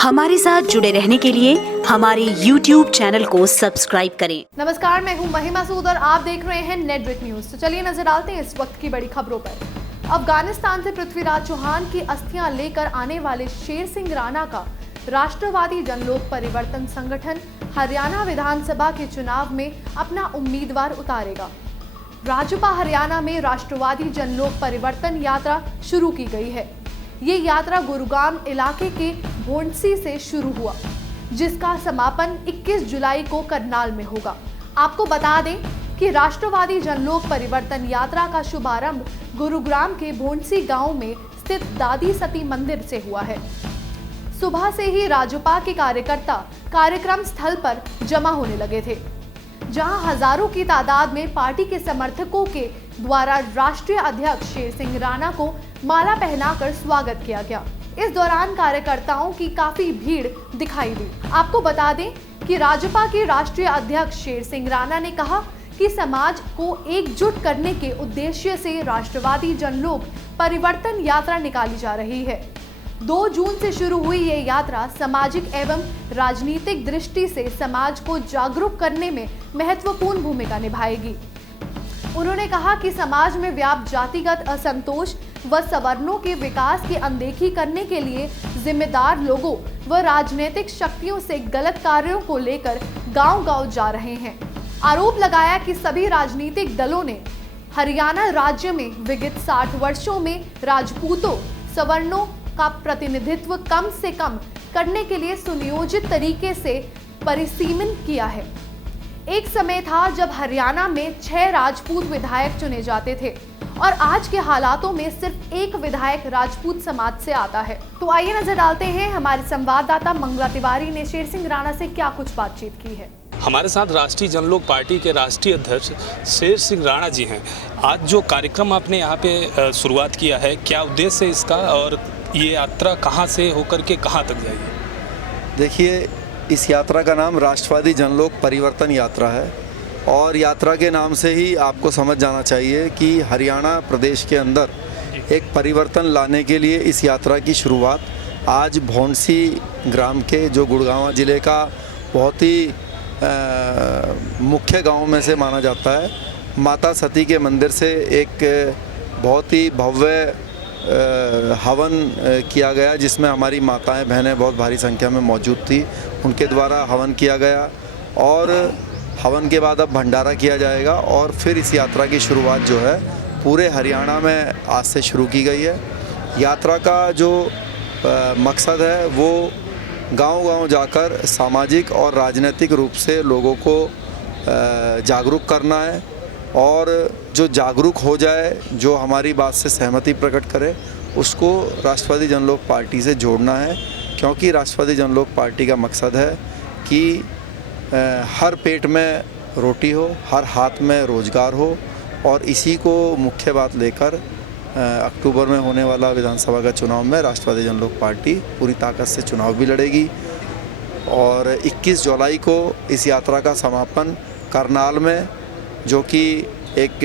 हमारे साथ जुड़े रहने के लिए हमारे YouTube चैनल को सब्सक्राइब करें। नमस्कार, मैं हूं महिमा सूद और आप देख रहे हैं नेटवर्क न्यूज। तो चलिए नजर डालते हैं इस वक्त की बड़ी खबरों पर। अफगानिस्तान से पृथ्वीराज चौहान की अस्थियां लेकर आने वाले शेर सिंह राणा का राष्ट्रवादी जनलोक परिवर्तन संगठन हरियाणा विधानसभा के चुनाव में अपना उम्मीदवार उतारेगा। राजपा हरियाणा में राष्ट्रवादी जनलोक परिवर्तन यात्रा शुरू की गई है। ये यात्रा गुरुग्राम इलाके के भोंडसी से शुरू हुआ, जिसका समापन 21 जुलाई को करनाल में होगा। आपको बता दें कि राष्ट्रवादी जनलोक परिवर्तन यात्रा का शुभारंभ गुरुग्राम के भोंडसी गांव में स्थित दादी सती मंदिर से हुआ है। सुबह से ही राजपा के कार्यकर्ता कार्यक्रम स्थल पर जमा होने लगे थे, जहां हजारों की तादाद में पार्टी के समर्थकों के द्वारा राष्ट्रीय अध्यक्ष शेर सिंह राणा को माला पहनाकर स्वागत किया गया। इस दौरान कार्यकर्ताओं की काफी भीड़ दिखाई दी। आपको बता दें कि राजपा के राष्ट्रीय अध्यक्ष शेर सिंह राणा ने कहा कि समाज को एकजुट करने के उद्देश्य से राष्ट्रवादी जनलोक परिवर्तन यात्रा निकाली जा रही है। 2 जून से शुरू हुई ये यात्रा सामाजिक एवं राजनीतिक दृष्टि से समाज को जागरूक करने में महत्वपूर्ण भूमिका निभाएगी। उन्होंने कहा कि समाज में व्याप्त जातिगत असंतोष व सवर्णों के विकास की अनदेखी करने के लिए जिम्मेदार लोगों व राजनीतिक शक्तियों से गलत कार्यों को लेकर गांव-गांव जा रहे हैं। आरोप लगाया कि सभी राजनीतिक दलों ने हरियाणा राज्य में विगत 60 वर्षों में राजपूतों सवर्णों का प्रतिनिधित्व कम से कम करने के लिए सुनियोजित तरीके से परिसीमन किया है। एक समय था जब हरियाणा में 6 राजपूत विधायक चुने जाते थे और आज के हालातों में सिर्फ 1 विधायक राजपूत समाज से आता है। तो आइए नजर डालते हैं हमारे संवाददाता मंगला तिवारी ने शेर सिंह राणा से क्या कुछ बातचीत की है। हमारे साथ राष्ट्रीय जनलोक पार्टी के राष्ट्रीय अध्यक्ष शेर सिंह राणा जी हैं। आज जो कार्यक्रम आपने यहाँ पे शुरुआत किया है, क्या उद्देश्य है इसका और ये यात्रा कहाँ से होकर के कहाँ तक जाएगी? देखिए, इस यात्रा का नाम राष्ट्रवादी जनलोक परिवर्तन यात्रा है और यात्रा के नाम से ही आपको समझ जाना चाहिए कि हरियाणा प्रदेश के अंदर एक परिवर्तन लाने के लिए इस यात्रा की शुरुआत आज भोंडसी ग्राम के, जो गुड़गांव ज़िले का बहुत ही मुख्य गांव में से माना जाता है, माता सती के मंदिर से एक बहुत ही भव्य हवन किया गया, जिसमें हमारी माताएं बहनें बहुत भारी संख्या में मौजूद थी। उनके द्वारा हवन किया गया और हवन के बाद अब भंडारा किया जाएगा और फिर इस यात्रा की शुरुआत जो है पूरे हरियाणा में आज से शुरू की गई है। यात्रा का जो मकसद है वो गांव-गांव जाकर सामाजिक और राजनीतिक रूप से लोगों को जागरूक करना है और जो जागरूक हो जाए, जो हमारी बात से सहमति प्रकट करे, उसको राष्ट्रवादी जनलोक पार्टी से जोड़ना है, क्योंकि राष्ट्रवादी जनलोक पार्टी का मकसद है कि हर पेट में रोटी हो, हर हाथ में रोजगार हो और इसी को मुख्य बात लेकर अक्टूबर में होने वाला विधानसभा का चुनाव में राष्ट्रवादी जनलोक पार्टी पूरी ताकत से चुनाव भी लड़ेगी। और 21 जुलाई को इस यात्रा का समापन करनाल में, जो कि एक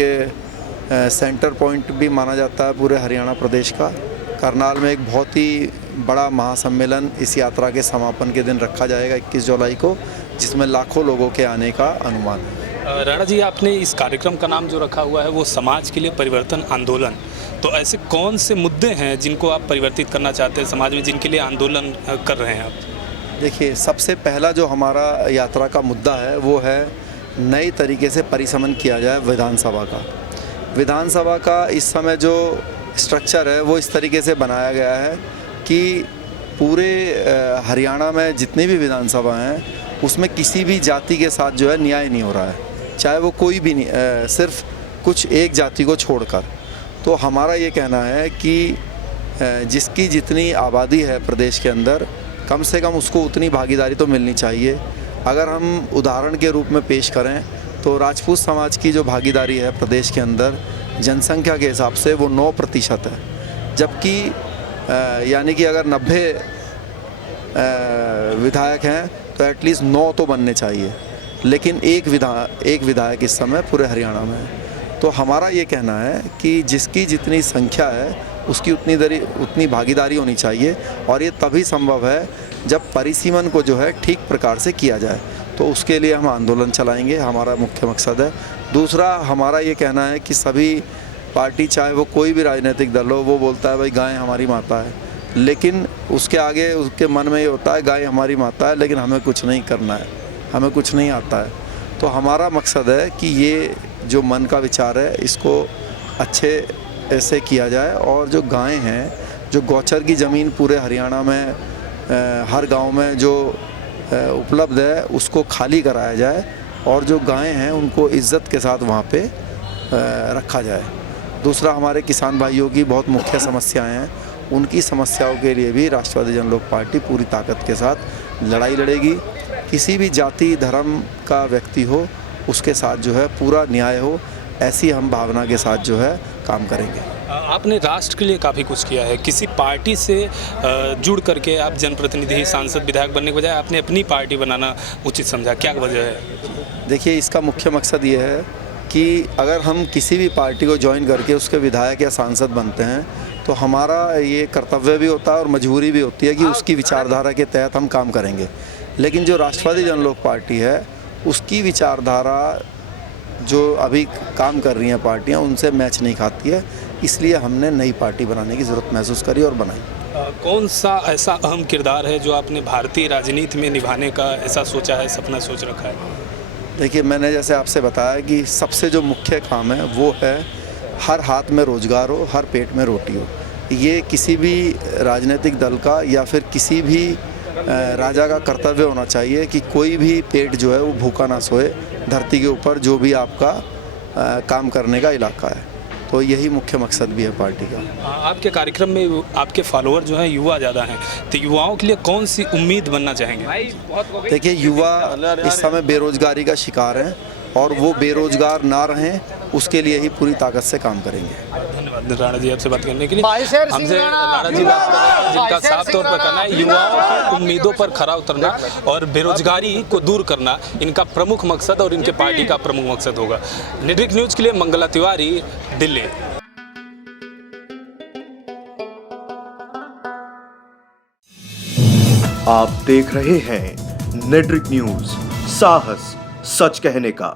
सेंटर पॉइंट भी माना जाता है पूरे हरियाणा प्रदेश का, करनाल में एक बहुत ही बड़ा महासम्मेलन इस यात्रा के समापन के दिन रखा जाएगा 21 जुलाई को, जिसमें लाखों लोगों के आने का अनुमान है। राणा जी, आपने इस कार्यक्रम का नाम जो रखा हुआ है वो समाज के लिए परिवर्तन आंदोलन, तो ऐसे कौन से मुद्दे हैं जिनको आप परिवर्तित करना चाहते हैं समाज में, जिनके लिए आंदोलन कर रहे हैं आप? देखिए, सबसे पहला जो हमारा यात्रा का मुद्दा है वो है नए तरीके से परिसमन किया जाए विधानसभा का। विधानसभा का इस समय जो स्ट्रक्चर है वो इस तरीके से बनाया गया है कि पूरे हरियाणा में जितनी भी विधानसभा हैं उसमें किसी भी जाति के साथ जो है न्याय नहीं हो रहा है, चाहे वो कोई भी नहीं, सिर्फ कुछ एक जाति को छोड़कर। तो हमारा ये कहना है कि जिसकी जितनी आबादी है प्रदेश के अंदर, कम से कम उसको उतनी भागीदारी तो मिलनी चाहिए। अगर हम उदाहरण के रूप में पेश करें तो राजपूत समाज की जो भागीदारी है प्रदेश के अंदर जनसंख्या के हिसाब से वो 9% है, जबकि यानी कि अगर 90 विधायक हैं तो एटलीस्ट 9 तो बनने चाहिए, लेकिन एक विधायक इस समय पूरे हरियाणा में है। तो हमारा ये कहना है कि जिसकी जितनी संख्या है उसकी उतनी भागीदारी होनी चाहिए और ये तभी संभव है जब परिसीमन को जो है ठीक प्रकार से किया जाए, तो उसके लिए हम आंदोलन चलाएंगे, हमारा मुख्य मकसद है। दूसरा हमारा ये कहना है कि सभी पार्टी, चाहे वो कोई भी राजनीतिक दल हो, वो बोलता है भाई गाय हमारी माता है, लेकिन उसके आगे उसके मन में ये होता है गाय हमारी माता है, लेकिन हमें कुछ नहीं करना है, हमें कुछ नहीं आता है। तो हमारा मकसद है कि ये जो मन का विचार है इसको अच्छे से किया जाए, और जो गायें हैं, जो गौचर की ज़मीन पूरे हरियाणा में हर गांव में जो उपलब्ध है उसको खाली कराया जाए, और जो गायें हैं उनको इज़्ज़त के साथ वहाँ पे रखा जाए। दूसरा हमारे किसान भाइयों की बहुत मुख्य समस्याएं हैं, उनकी समस्याओं के लिए भी राष्ट्रवादी जनलोक पार्टी पूरी ताकत के साथ लड़ाई लड़ेगी। किसी भी जाति धर्म का व्यक्ति हो उसके साथ जो है पूरा न्याय हो, ऐसी हम भावना के साथ जो है काम करेंगे। आपने राष्ट्र के लिए काफ़ी कुछ किया है, किसी पार्टी से जुड़ करके आप जनप्रतिनिधि, सांसद, विधायक बनने के बजाय आपने अपनी पार्टी बनाना उचित समझा, क्या वजह है? देखिए, इसका मुख्य मकसद ये है कि अगर हम किसी भी पार्टी को ज्वाइन करके उसके विधायक या सांसद बनते हैं तो हमारा ये कर्तव्य भी होता है और मजबूरी भी होती है कि उसकी विचारधारा के तहत हम काम करेंगे। लेकिन जो राष्ट्रवादी जनलोक पार्टी है उसकी विचारधारा जो अभी काम कर रही हैं पार्टियां उनसे मैच नहीं खाती है, इसलिए हमने नई पार्टी बनाने की ज़रूरत महसूस करी और बनाई। कौन सा ऐसा अहम किरदार है जो आपने भारतीय राजनीति में निभाने का ऐसा सोचा है, सपना सोच रखा है? देखिए, मैंने जैसे आपसे बताया कि सबसे जो मुख्य काम है वो है हर हाथ में रोजगार हो, हर पेट में रोटी हो। ये किसी भी राजनीतिक दल का या फिर किसी भी राजा का कर्तव्य होना चाहिए कि कोई भी पेट जो है वो भूखा ना सोए धरती के ऊपर, जो भी आपका काम करने का इलाका है। तो यही मुख्य मकसद भी है पार्टी का। आपके कार्यक्रम में आपके फॉलोअर जो हैं युवा ज़्यादा हैं, तो युवाओं के लिए कौन सी उम्मीद बनना चाहेंगे? देखिए, युवा इस समय बेरोजगारी का शिकार हैं और वो बेरोजगार ना रहें उसके लिए ही पूरी ताकत से काम करेंगे। धन्यवाद राणा जी आपसे बात करने के लिए। हमसे राणा जी बात कर रहे हैं जिनका साफ तौर पर कहना है युवाओं की उम्मीदों पर खरा उतरना और बेरोजगारी को दूर करना इनका प्रमुख मकसद और इनके पार्टी का प्रमुख मकसद होगा। नेटवर्क न्यूज़ के लिए मंगला तिवारी, दिल्ली। आप देख रहे हैं नेटवर्क न्यूज़, साहस सच कहने का।